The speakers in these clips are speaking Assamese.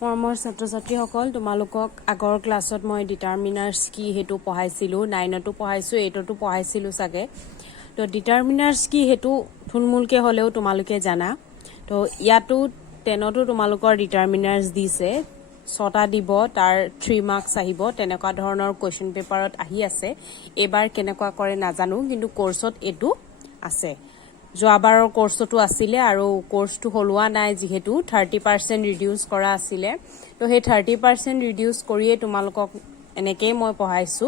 মৰমৰ ছাত্ৰ-ছাত্ৰীসকল তোমালোকক আগৰ ক্লাছত মই ডিটাৰমিনাৰ্ছ কি হেতু পঢ়াইছিলোঁ 9তো পঢ়াইছোঁ 8তো পঢ়াইছিলোঁ সাগে তো ডিটাৰমিনাৰ্ছ কি হেতু থুলমূলকে হলেও তোমালোকে জানা তো ইয়াতো 10তো তোমালোকৰ ডিটাৰমিনাৰ্ছ দিছে 6টা দিব তাৰ 3 মাৰ্কস আহিব তেনেকুৱা ধৰণৰ কোৱেশ্চন পেপাৰত আহি আছে এবাৰ কেনেকুৱা কৰে নাজানো কিন্তু কোৰ্সত এটো আছে যোৱাবাৰৰ কোৰ্সটো আছিলে আৰু কোৰ্সটো হলোৱা নাই যেহেতু 30% ৰিডিউস কৰা আছিলে তো হে 30% ৰিডিউস কৰিয়ে তোমালোকক এনেকৈ মই পঢ়াইছো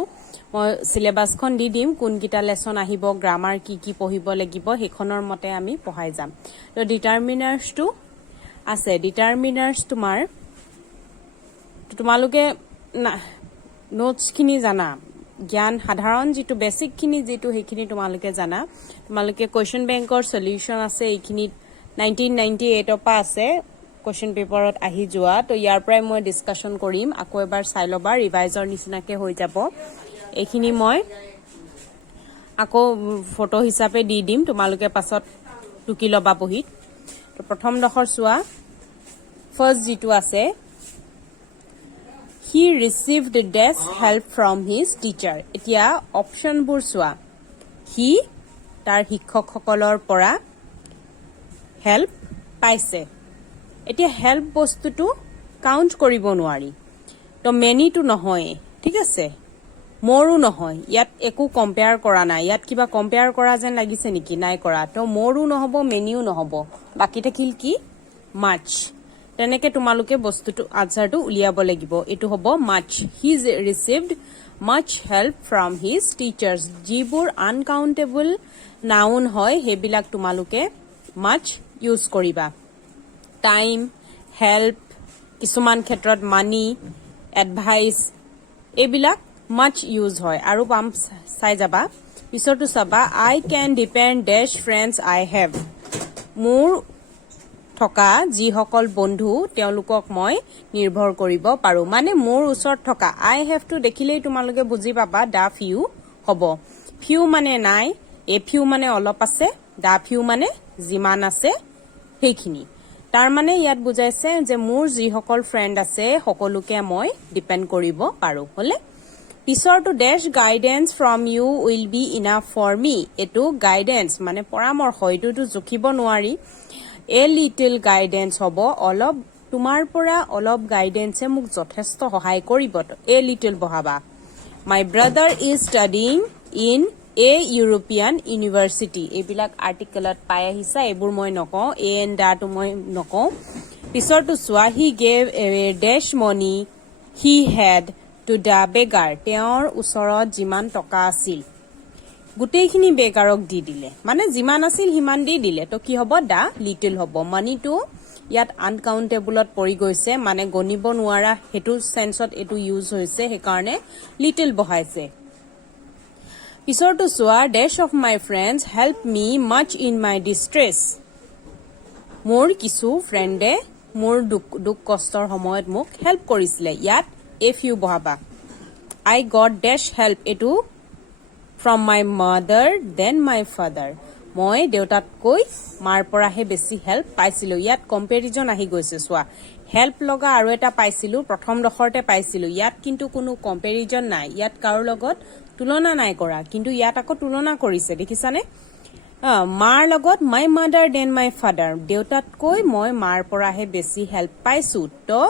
মই সিলেবাসখন দি দিম কোনকিটা লেসন আহিব গ্ৰামাৰ কি পঢ়িব লাগিব হেখনৰ মতে আমি পঢ়াই যাম তো ডিটাৰমিনাৰ্ছটো আছে ডিটাৰমিনাৰ্ছ তোমালোকে নোটস খিনি জানা জ্ঞান সাধাৰণ যেটো বেসিক খিনি যেটো হেখিনি তোমালোকে জানা তোমালোকে কোৱেশ্চন বেংকৰ সলিউশন আছে এইখিনি 1998 পা আছে কোৱেশ্চন পেপাৰত আহি যোৱা তো ইয়াৰ পৰাই মই ডিসকাশন কৰিম আকৌ এবাৰ চাই লবা ৰিভাইজৰ নিচিনাকে হৈ যাব এইখিনি মই আকৌ ফটো হিচাপে দি দিম তোমালোকে পাছত টুকি লবা বহিত তো প্ৰথম দখৰ চোৱা ফাৰ্স্ট যেটো আছে He received dash help from his teacher. এতিয়া অপশন বোৰ চোৱা হি তাৰ শিক্ষকসকলৰ পৰা হেল্প পাইছে এতিয়া হেল্প বস্তুটো কাউন্ট কৰিব নোৱাৰি তো মেনিটো নহয় ঠিক আছে মোৰো নহয় ইয়াত একো কম্পেয়াৰ কৰা নাই ইয়াত কিবা কম্পেয়াৰ কৰা যেন লাগিছে নেকি নাই কৰা তো মোৰো নহব মেনিও নহব বাকি থাকিল কি মাছ তেনেকে তোমালোকে বস্তুটো আনসাৰটো উলিয়াব লাগিব এটো হ'ব মাছ হি ৰিসিভড মাছ হেল্প ফ্ৰম হিজ টিচাৰ্স যিবোৰ আনকাউন্টেবল নাউন হয় হেবিলাক তোমালোকে মাছ ইউজ কৰিবা টাইম হেল্প কিছুমান ক্ষেত্ৰত মানি এডভাইস এবিলাক মাছ ইউজ হয় আৰু পাম চাই যাবা পিছৰটো চাবা I can depend dash friends I have মোৰ থকা যিসকল বন্ধু তেওঁলোকক মই নিৰ্ভৰ কৰিব পাৰো মানে মোৰ ওচৰত থকা আই হেভ টু দেখিলেই তোমালোকে বুজি পাবা দা ফিউ হ'ব ফিউ মানে নাই এ ফিউ মানে অলপ আছে দা ফিউ মানে যিমান আছে সেইখিনি তাৰ মানে ইয়াত বুজাইছে যে মোৰ যিসকল ফ্ৰেন্ড আছে সকলোকে মই ডিপেন্ড কৰিব পাৰো হলে পিছৰটো dash guidance from you will be enough for me এটো গাইডেন্স মানে পৰামৰ্শ এটোটো জুখিব নোৱাৰি এ লিটল গাইডেন্স হ'ব অলপ তোমাৰ পৰা অলপ গাইডেন্সে মোক যথেষ্ট সহায় কৰিব এ লিটল বহাবা my brother is studying in a European university এইবিলাক আৰ্টিকেলত পাই আহিছা এইবোৰ মই নকওঁ এ এণ্ড ডাটো মই নকওঁ পিছৰটো চোৱা হি গেভ এ ডেশ মনি হি হেড টু দা বেগাৰ তেওঁৰ ওচৰত যিমান টকা আছিল গোটেইখিনি বেগাৰক দি দিলে মানে যিমান আছিল হিমান দি দিলে তো কি হ'ব দা লিটল হ'ব মানিটো ইয়াত আনকাউন্টেবলত পৰি গৈছে মানে গণিব নোৱাৰা হেতু সেন্সত এটো ইউজ হৈছে হে কাৰণে লিটল বহাইছে পিছৰটো চোৱা dash of my friends help me much in my distress মোৰ কিছু ফ্ৰেণ্ডে মোৰ দুখ কষ্টৰ সময়ত মোক হেল্প কৰিছিলে ইয়াত ইফ ইউ বহাবা আই গট ড্যাশ হেল্প এটো from my mother then my father মই দেউতাতকৈ মাৰ পৰাহে বেছি হেল্প পাইছিলো ইয়াত কম্পেৰিজন আহি গৈছে সোৱা হেল্প লগা আৰু এটা পাইছিলো প্ৰথম দখৰতে পাইছিলো ইয়াত কিন্তু কোনো কম্পেৰিজন নাই ইয়াত কাৰো লগত তুলনা নাই কৰা কিন্তু ইয়াত আকৌ তুলনা কৰিছে দেখিছানে মাৰ লগত my mother then my father দেউতাতকৈ মই মাৰ পৰাহে বেছি হেল্প পাইছো তো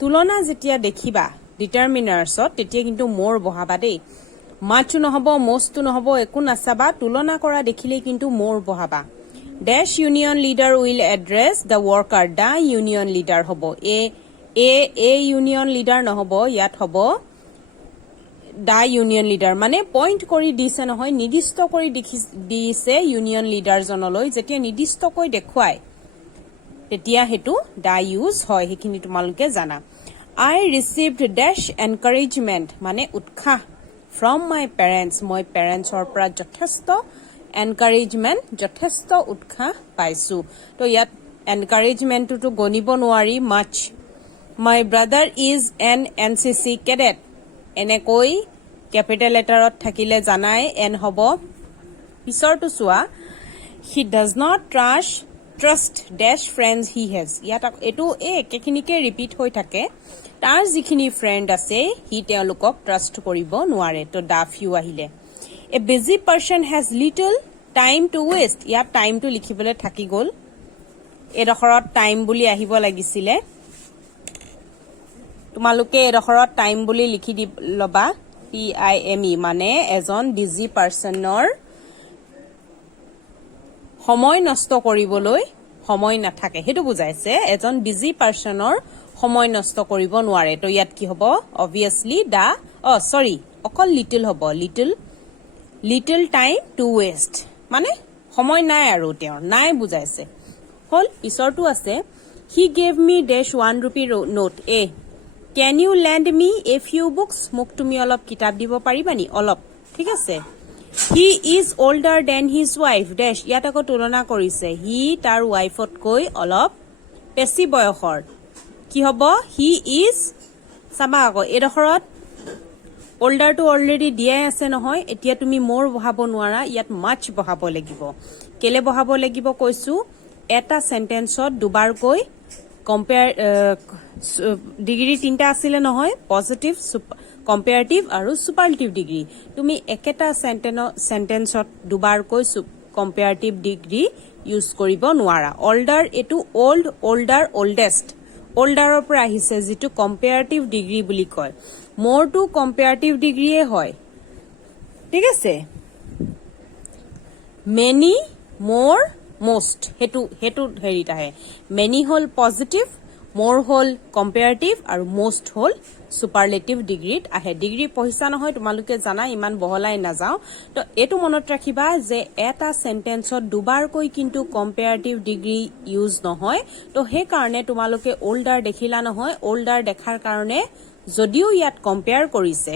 তুলনা যেতিয়া দেখিবা ডিটাৰমিনাৰ্ছত তেতিয়া কিন্তু মোৰ বহাবা দেই মাছু নহব মোস্তু নহব একো নাচাবা তুলনা কৰা দেখিলে কিন্তু মোৰ বহাবা dash union leader will address the worker the union leader হ'ব এ ইউনিয়ন লিডাৰ নহব ইয়াত হ'ব দা ইউনিয়ন লিডাৰ মানে পইণ্ট কৰি দিছে নহয় নিৰ্দিষ্ট কৰি দিছে ইউনিয়ন লিডাৰ জনলৈ যেতিয়া নিৰ্দিষ্টকৈ দেখুৱায় তেতিয়া হেতু দা ইউজ হয় হেখিনি তোমালোকে জানা আই ৰিসিভড ড্যাশ এনকাৰেজমেন্ট মানে উৎসাহ from my parents মই পেৰেন্টছৰ পৰা যথেষ্ট এনকাৰেজমেন্ট যথেষ্ট উৎসাহ পাইছো তো ইয়াত এনকাৰেজমেন্টটো গনিব নোৱাৰি মাছ my brother is an NCC cadet এনেকৈ ক্যাপিটেল লেটাৰত থাকিলে জানাই এন হ'ব পিছৰটো চোৱা he does not trash trust ডেশ ফ্ৰেণ্ডছ হি হেজ ইয়াত এইটো একেখিনিকে ৰিপিট হৈ থাকে তাৰ যিখিনি ফ্ৰেণ্ড আছে সি তেওঁলোকক ট্ৰাষ্ট কৰিব নোৱাৰে তো দা ফিউ আহিলে a busy person has little time to waste ইয়াত টাইমটো লিখিবলৈ থাকি গ'ল এডোখৰত টাইম বুলি আহিব লাগিছিলে তোমালোকে এডোখৰত টাইম বুলি লিখি দি লবা TIME মানে এজন বিজি পাৰ্চনৰ সময় নষ্ট কৰিবলৈ সময় নাথাকে হেতু বুজাইছে এজন বিজি পাৰ্চনৰ সময় নষ্ট কৰিব নোৱাৰে তো ইয়াত কি হ'ব obviously দা সৰি অকল লিটল হ'ব লিটল টাইম টু ৱেষ্ট মানে সময় নাই আৰু তেওঁৰ নাই বুজাইছে হল পিছৰটো আছে হি গেভ মি ডেশ 1 rupee note Can you lend me a few books? মোক তুমি অলপ কিতাপ দিব পাৰিবানি অলপ ঠিক আছে He is older than his wife dash ইয়াত আকৌ তুলনা কৰিছে হি তাৰ ওয়াইফতকৈ অলপ বেছি বয়সৰ কি হ'ব হি ইজ সাবা আকৌ এডখৰত older to already দিয়াই আছে নহয় এতিয়া তুমি মোৰ বহাব নোৱাৰা ইয়াত মাছ বহাব লাগিব কেলে বহাব লাগিব কৈছো এটা সেন্টেন্সত দুবাৰকৈ কম্পেয়াৰ ডিগ্ৰী তিনটা আছিল নহয় পজিটিভ কম্পেয়াৰেটিভ আৰু সুপাৰলেটিভ ডিগ্ৰী তুমি একেটা সেন্টেন্সত দুবাৰকৈ কম্পেয়াৰেটিভ ডিগ্ৰী ইউজ কৰিব নোৱাৰা older এটো old older oldest olderৰ পৰা আহিছে যেটো কম্পেয়াৰেটিভ ডিগ্ৰী বুলি কয় মোৰটো কম্পেয়াৰেটিভ ডিগ্ৰীয়ে হয় ঠিক আছে many more most হেতু হেৰিত আহে many হল পজিটিভ more হল কম্পেয়াৰেটিভ আৰু most হল সুপাৰলেটিভ ডিগ্ৰীত আহে ডিগ্ৰী পঢ়িছা নহয় তোমালোকে জানা ইমান বহলাই নাযাও তো এটো মনত ৰাখিবা যে এটা সেন্টেন্সত দুবাৰকৈ কিন্তু কম্পেয়াৰেটিভ ডিগ্ৰী ইউজ নহয় তো হে কাৰণে তোমালোকে older দেখিলা নহয় older দেখাৰ কাৰণে যদিও ইয়াত কম্পেয়াৰ কৰিছে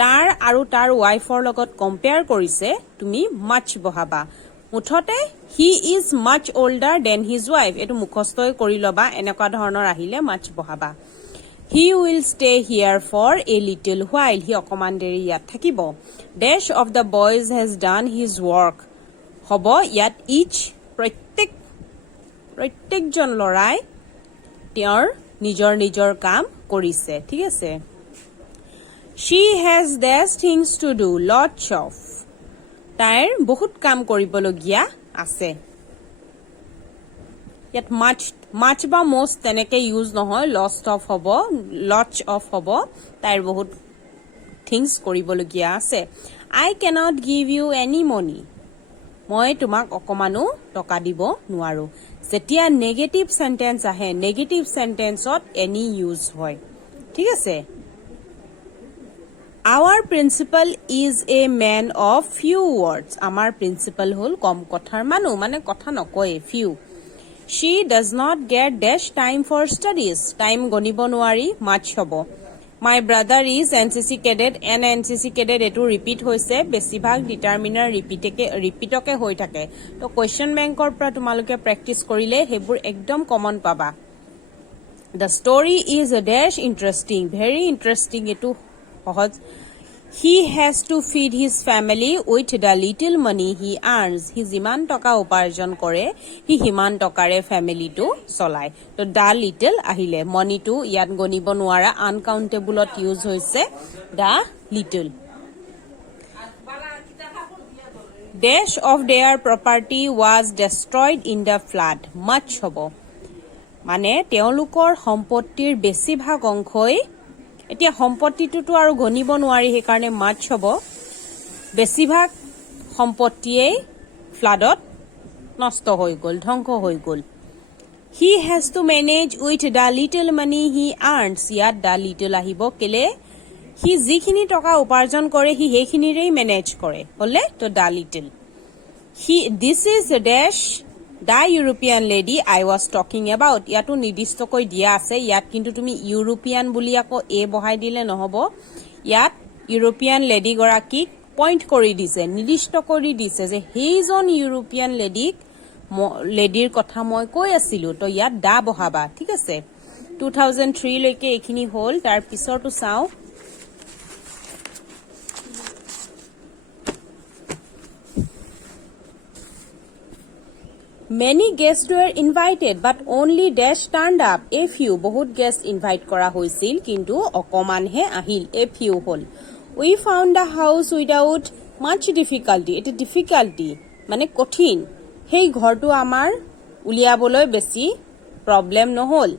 তাৰ আৰু তাৰ ওয়াইফৰ লগত কম্পেয়াৰ কৰিছে তুমি মাছ বহাবা মুঠতে he is much older than his wife এটো মুখস্থই কৰি লবা এনেকুৱা ধৰণৰ আহিলে মাছ বহাবা he will stay here for a little while he অকমান দেৰি ইয়াত থাকিব dash of the boys has done his work হ'ব ইয়াত ইচ প্ৰত্যেকজন লৰাই তেওঁৰ নিজৰ কাম কৰিছে ঠিক আছে she has dash things to do lots of তাইৰ বহুত কাম কৰিবলগীয়া আছে ইয়াত মাছ বা most তেনেকে ইউজ নহয় lots of হ'ব তাইৰ বহুত things কৰিবলগীয়া আছে I cannot give you any money মই তোমাক অকমানো টকা দিব নোৱাৰো যেতিয়া নেগেটিভ সেন্টেন্স আহে নেগেটিভ সেন্টেন্সত any ইউজ হয় ঠিক আছে Our principal is a man of few words. Our principal hol kom kothar manu mane kotha nokoy few. She does not get dash time for studies. Time gonibo nuari much hobo. My brother is NCC cadet and NCC cadet etu repeat hoise besibhag determiner repeatoke hoi thake. To question bank or pra tumaloke practice korile hebur ekdom common paba. The story is a dash interesting, very interesting etu He has to feed his family with the little money he earns. He jiman toka uparjon kore, he himan tokare family to solai. To the little ahile money to yat gonibo nuara uncountable ot use hoise the little. Dash of their property was destroyed in the flood. Much hobo. Mane teolukor সম্পত্তিৰ বেছিভাগ অংশই এতিয়া সম্পত্তিটো আৰু গনিব নোৱাৰি হে কাৰণে মাছ হ'ব বেছিভাগ সম্পত্তিয়ে ফ্লাডত নষ্ট হৈ গল ধ্বংস হৈ গল he has to manage with the little money he earns ইয়াত দা লিটল আহিব কেলে হি যিখিনি টকা উপাৰ্জন কৰে হি হেখিনিৰেই মেনেজ কৰে হলে তো the little he this is dash The European lady I was talking about ইয়াতো নিৰ্দিষ্টকৈ দিয়া আছে ইয়াত কিন্তু তুমি ইউৰোপিয়ান বুলি আকৌ এ বহাই দিলে নহব ইয়াত ইউৰোপিয়ান লেডি গৰাকীক পইণ্ট কৰি দিছে নিৰ্দিষ্ট কৰি দিছে যে হেইজন ইউৰোপিয়ান লেডিৰ কথা মই কৈ আছিলো তো ইয়াত দা বহাবা ঠিক আছে 2003 লৈকে এখিনি হল তাৰ পিছৰটো চাও Many guests were invited, but only dash turned up. A few, বহুত guest invite কৰা হৈছিল, কিন্তু অকমানহে আহিল, a few হ'ল. We found the house without much difficulty. It is difficulty, মানে কঠিন. সেই ঘৰটো আমাৰ উলিয়াবলৈ বেছি প্ৰব্লেম নহল.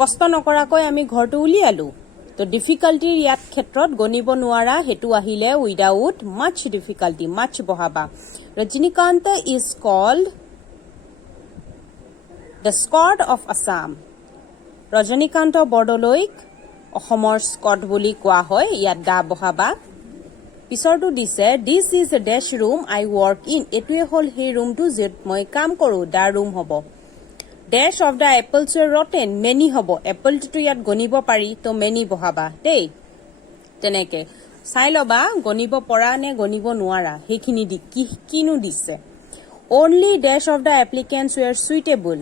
কষ্ট নকৰাকৈ আমি ঘৰটো উলিয়ালো. তো ডিফিকাল্টিৰ ইয়াত ক্ষেত্ৰত গণিব নোৱাৰা হেতু আহিলে উইদাউট মাছ ডিফিকাল্টি, মাছ বহাবা. Rajanikanta is called the Scott of Assam. Rajanikanta বৰদলৈক অসমৰ স্কট বুলি কোৱা হয়. ইয়াত দা বহাবা. পিছৰটো দিছে this is a desk room I work in. এইটোৱে হ'ল সেই ৰুমটো য'ত মই কাম কৰো, দা ৰুম হ'ব. ডেছ অফ দ্য এপলছ ৱেৰ ৰটেন, মেনি হ'ব. এপলটোতো ইয়াত গণিব পাৰি, তো মেনি বহাবা দেই. তেনেকে চাই ল'বা গণিব পৰা নে গণিব নোৱাৰা, সেইখিনি কিনো দিছে. Only dash of the applicants were suitable.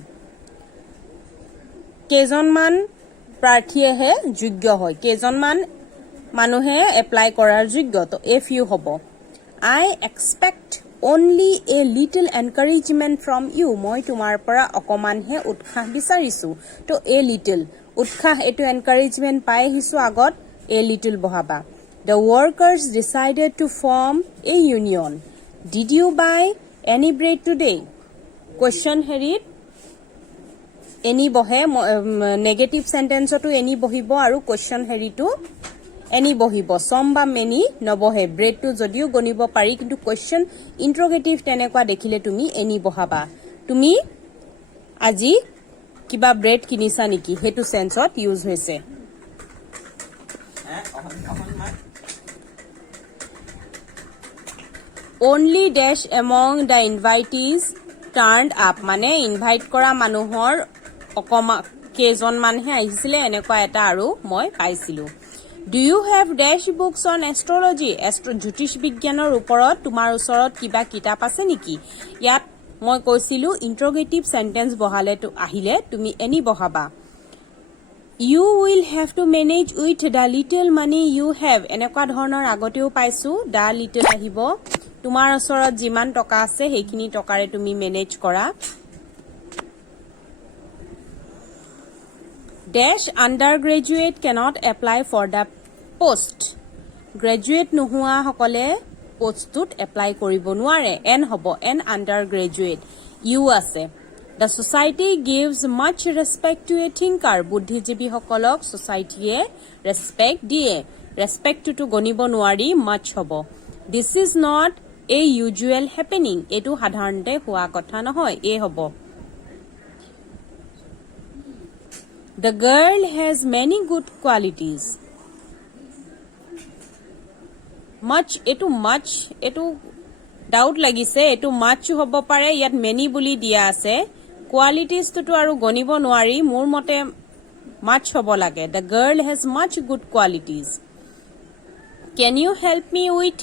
কেইজনমান প্ৰাৰ্থীয়েহে যোগ্য হয়, কেইজনমান মানুহে এপ্লাই কৰাৰ যোগ্য, তো এ ফিউ হ'ব. I expect only a little encouragement from you. মই তোমাৰ পৰা অকমানহে উৎসাহ বিচাৰিছো, তো এ লিটল. উৎসাহ এইটো এনকাৰেজমেণ্ট পাই আহিছো, আগত এ লিটল বহাবা. The workers decided to form a union. Did you buy any bread today? Question হেৰিত এনি বহে, নেগেটিভ চেণ্টেন্সতো এনি বহিব আৰু কুৱেশ্যন হেৰিটো এনি বহিব. সম বা মেনি নবহে. ব্ৰেডটো যদিও গণিব পাৰি, কিন্তু কুৱেশ্যন ইন্ট্ৰগেটিভ তেনেকুৱা দেখিলে তুমি এনি বহাবা. তুমি আজি কিবা ব্ৰেড কিনিছা নেকি, সেইটো চেন্সত ইউজ হৈছে. Only dash among the invitees turned up, মানে ইনভাইট কৰা মানুহৰ কেইজনমানহে আহিছিলে, এনেকুৱা এটা আৰু মই পাইছিলো. Do you have dash books on astrology? জ্যোতিষ বিজ্ঞানৰ ওপৰত তোমাৰ ওচৰত কিবা কিতাপ আছে নেকি? ইয়াত মই কৈছিলো ইন্ট্ৰগেটিভ চেণ্টেন্স আহিলে তুমি এনি বহাবা. You will have to manage with the little money you have, এনেকুৱা ধৰণৰ আগতেও পাইছো. দ্য লিটল আহিব. তোমাৰ ওচৰত যিমান টকা আছে সেইখিনি টকাৰে তুমি মেনেজ কৰা. Dash under graduate cannot apply for the post. Graduate নোহোৱা সকলে পোষ্টটোত এপ্লাই কৰিব নোৱাৰে. এন হ'ব, এন আণ্ডাৰ গ্ৰেজুৱেট. ইউ আছে. The society gives much respect to a thinker. বুদ্ধিজীৱীসকলক ছচাইটিয়ে ৰেচপেক্ট দিয়ে. ৰেচপেক্টটোতো গণিব নোৱাৰি, মাছ হ'ব. This is not a usual happening. এইটো সাধাৰণতে হোৱা কথা নহয়, এ হ'ব. The girl has many good qualities. Much, এইটো ডাউট লাগিছে, এইটো much হ'ব পাৰে, ইয়াত many বুলি দিয়া আছে. কোৱালিটিজটো আৰু গণিব নোৱাৰি, মোৰ মতে much হ'ব লাগে. The girl has much good qualities. Can you help me with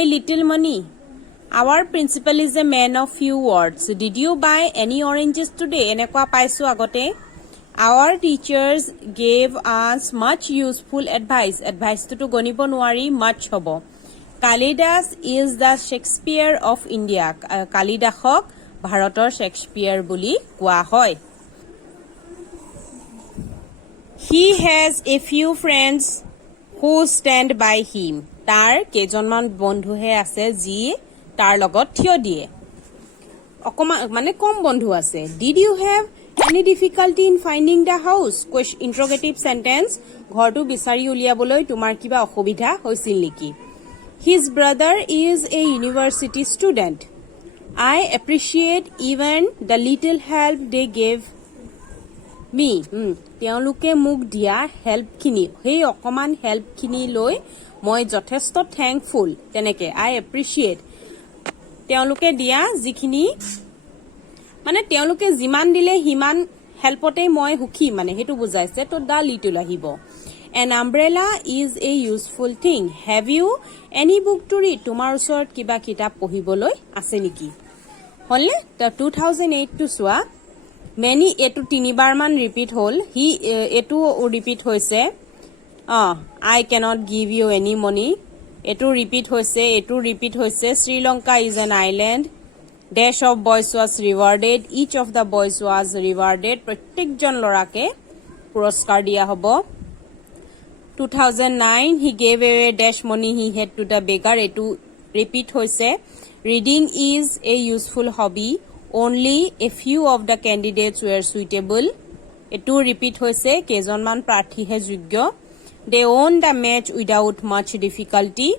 a little money? Our principal is a man of few words. Did you buy any oranges today? এনেকুৱা পাইছো আগতে. Our teachers gave us much useful advice. Advice to গণিব নোৱাৰি, much হ'ব. Kalidas is the Shakespeare of India. কালিদাসক ভাৰতৰ শেক্সপিয়াৰ বুলি কোৱা হয়. He has a few friends who stand by him. তাৰ কেইজনমান বন্ধুহে আছে যি তাৰ লগত থিয় দিয়ে. অকমান মানে কম বন্ধু আছে. Did you have any difficulty in finding the house? Interrogative sentence. ঘৰটো বিচাৰি উলিয়াবলৈ তোমাৰ কিবা অসুবিধা হৈছিল নেকি? His brother is a university student. I appreciate even the little help they gave me. তেওঁলোকে মোক দিয়া হেল্পখিনি, সেই অকমান হেল্পখিনি লৈ মই যথেষ্ট থেংকফুল. তেনেকে I appreciate. তেওঁলোকে দিয়া যিখিনি, মানে তেওঁলোকে যিমান দিলে সিমান হেল্পতে মই সুখী, মানে সেইটো বুজাইছে. তো দা লিটল আহিব. An umbrella is a useful thing. Have you any book to read? তোমাৰ ওচৰত কিবা কিতাপ পঢ়িবলৈ আছে নেকি? হলে 2008 টো চোৱা. মেনি এইটো তিনিবাৰ মান ৰিপিট হ'ল. এইটো ৰিপিট হৈছে. I cannot give you any money. এইটো ৰিপিট হৈছে, এইটো ৰিপিট হৈছে. Sri Lanka is an island. dash of boys was rewarded, each of the boys was rewarded, প্ৰত্যেকজন লৰাকে পুৰস্কাৰ দিয়া হ'ব 2009 he gave away dash money he had to the beggar এটো repeat হৈছে reading is a useful hobby only a few of the candidates were suitable এটো repeat হৈছে কেজনমান প্ৰাৰ্থীহে যোগ্য they won the match without much difficulty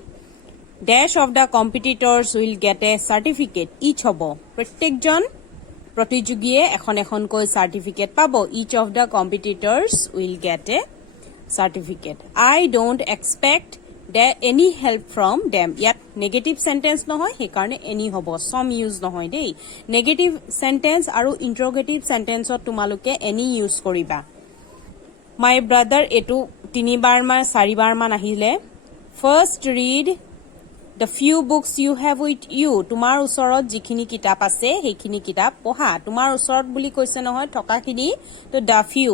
dash of the competitors will get a certificate each হ'ব প্ৰত্যেকজন প্ৰতিযোগীয়ে এখন কৈ certificate পাব each of the competitors will get a certificate I don't expect any help from them yet negative sentence নহয় হে কাৰণে any হ'ব some use নহয় দেই negative sentence আৰু interrogative sentence ত তোমালোকে any use কৰিবা my brother এটো তিনিবাৰ মান চাৰিবাৰ মান আহিলে first read the few books you have with you তোমাৰ ওচৰত যিখিনি কিতাপ আছে হেখিনি কিতাপ পঢ়া তোমাৰ ওচৰত বুলি কৈছে নহয় থকাখিনি তো the few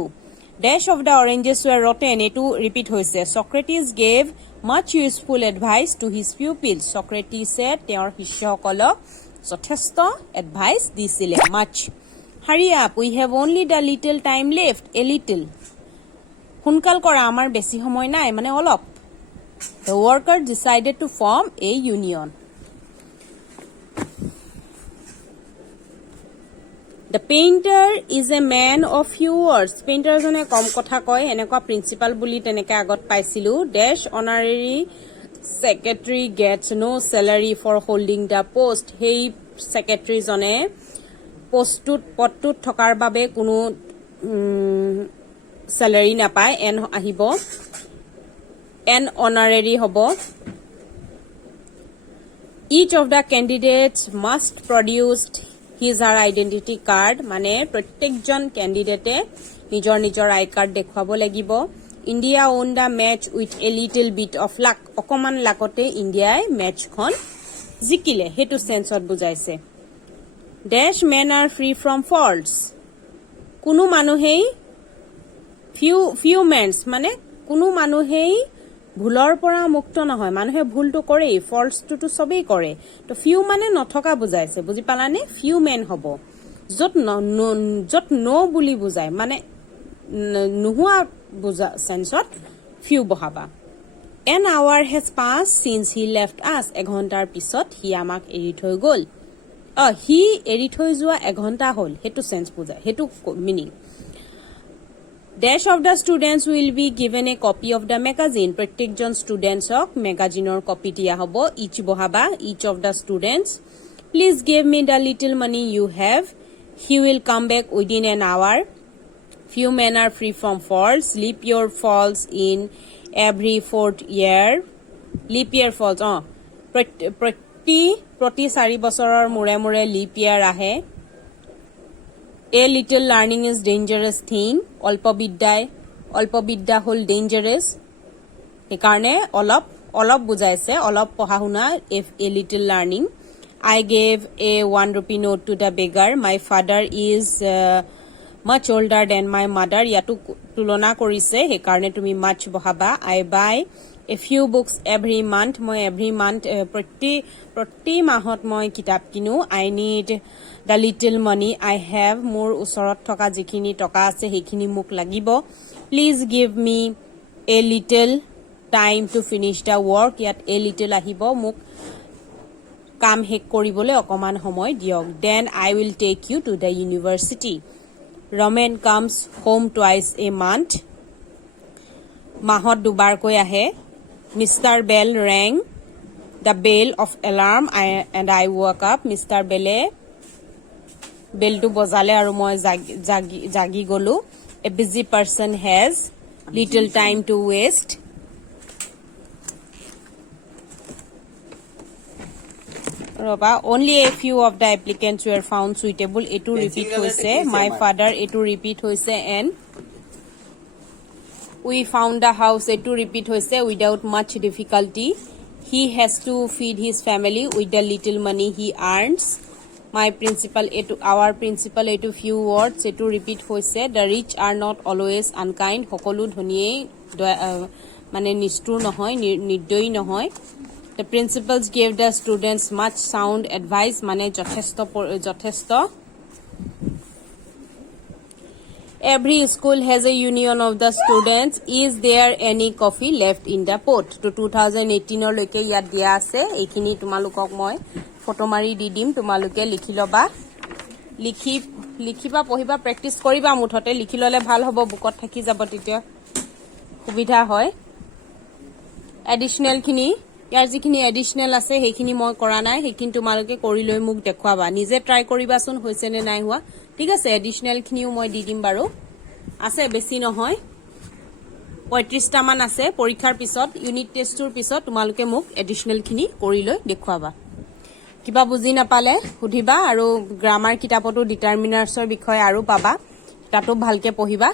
dash of the oranges were rotten এটো repeat হৈছে Socrates gave much useful advice to his pupils Socrates তেওঁৰ শিষ্যসকলক যথেষ্ট advice দিছিলে much hurry up we have only the little time left a little সোনকাল কৰা আমাৰ বেছি সময় নাই মানে অলপ The worker decided to form a union. The painter is a man of few words. Painter jone kom kotha koy enekwa principal buli teneka agot paisilu dash honorary secretary gets no salary for holding the post. Hey secretary jone postut potut thokar babe kuno salary na pai en ahibo an honorary hobo each of the candidates must produce his her identity card mane prottekjon candidate nijor I card dekhwabo lagibo India won the match with a little bit of luck okoman lakote India match khon jikile hetu sense ot bujaise dash men are free from faults kuno manuhei few men mane kuno manuhei ভুলৰ পৰা মুক্ত নহয় মানুহে ভুলটো কৰে ফলছটো তো সবেই কৰে তো ফিউ মানে নথকা বুজাইছে বুজি পালানে ফিউ মেন হ'ব যত নো বুলি বুজায় মানে নোহোৱা বুজা সেন্সত few বহাবা an hour has passed since he left us এঘণ্টাৰ পিছত হি আমাক এৰি থৈ গল হি এৰি থৈ যোৱা এঘণ্টা হল হেতু সেন্স বুজায় হেতু meaning Dash of the students will be given a copy of the magazine. Prottekjon students ok magazine or copy diya hobo. Each bohaba, each of the students. Please give me the little money you have. He will come back within an hour. Few men are free from faults. Leap year falls in every 4th year. Leap year falls. Proti 4 bosorar mure leap year ahe. A little learning is dangerous thing. Alpabidya hol dangerous. Ekarne olop bujaise. Olop pohahuna if a little learning. I gave a 1 rupee note to the beggar. My father is much older than my mother. Yatu tulona korise. Ekarne tumi much bohaba. I buy a few books every month. Moi every month proti mahot moi kitab kinu. I need the little money I have মোৰ ওচৰত থকা যিখিনি টকা আছে হেখিনি মোক লাগিব please give me a little time to finish the work yet a little আহিব মোক কাম হেক কৰিবলৈ অকমান সময় দিয়ক then I will take you to the university Roman comes home twice a month মাহত দুবাৰ কৈ আহে Mr. Bell rang the bell of alarm and I woke up Mr. Bell বেলটো বজালে আৰু মই জাগি গলো a busy person has little time to waste ৰবা only a few of the applicants were found suitable এটো ৰিপিট হৈছে my father এটো ৰিপিট হৈছে and we found the house এটো ৰিপিট হৈছে without much difficulty he has to feed his family with the little money he earns my principal our principal etu few words etu repeat hoise the rich are not always unkind hokolu dhoniye mane nistur nohoy nirdoi nohoy The principals gave the students much sound advice মানে যথেষ্ট Every school has a union of the students. Is there any coffee left in the pot? To 2018 লৈকে ইয়াত দিয়া আছে এইখিনি তোমালোকক মই ফটো মাৰি দি দিম তোমালোকে লিখি লবা লিখিবা পঢ়িবা প্ৰেক্টিস কৰিবা মুঠতে লিখি ললে ভাল হ'ব বুকত থাকি যাব তেতিয়া সুবিধা হয় এডিশনাল খিনি ইয়াৰ যিখিনি এডিশনাল আছে সেইখিনি মই কৰা নাই সেইখিনি তোমালোকে কৰি লৈ মোক দেখুৱাবা নিজে ট্ৰাই কৰিবাচোন হৈছে নে নাই হোৱা ঠিক আছে এডিশনাল খিনিও মই দি দিম বাৰু আছে বেছি নহয় 35 টা মান আছে পৰীক্ষাৰ পিছত ইউনিট টেষ্টৰ পিছত তোমালোকে মোক এডিশনাল খিনি কৰি লৈ দেখুৱাবা কিবা বুজি নাপালে সুধিবা আৰু গ্ৰামাৰ কিতাপটো ডিটাৰমিনাৰ্ছৰ বিষয়ে আৰু পাবা তাতো ভালকে পঢ়িবা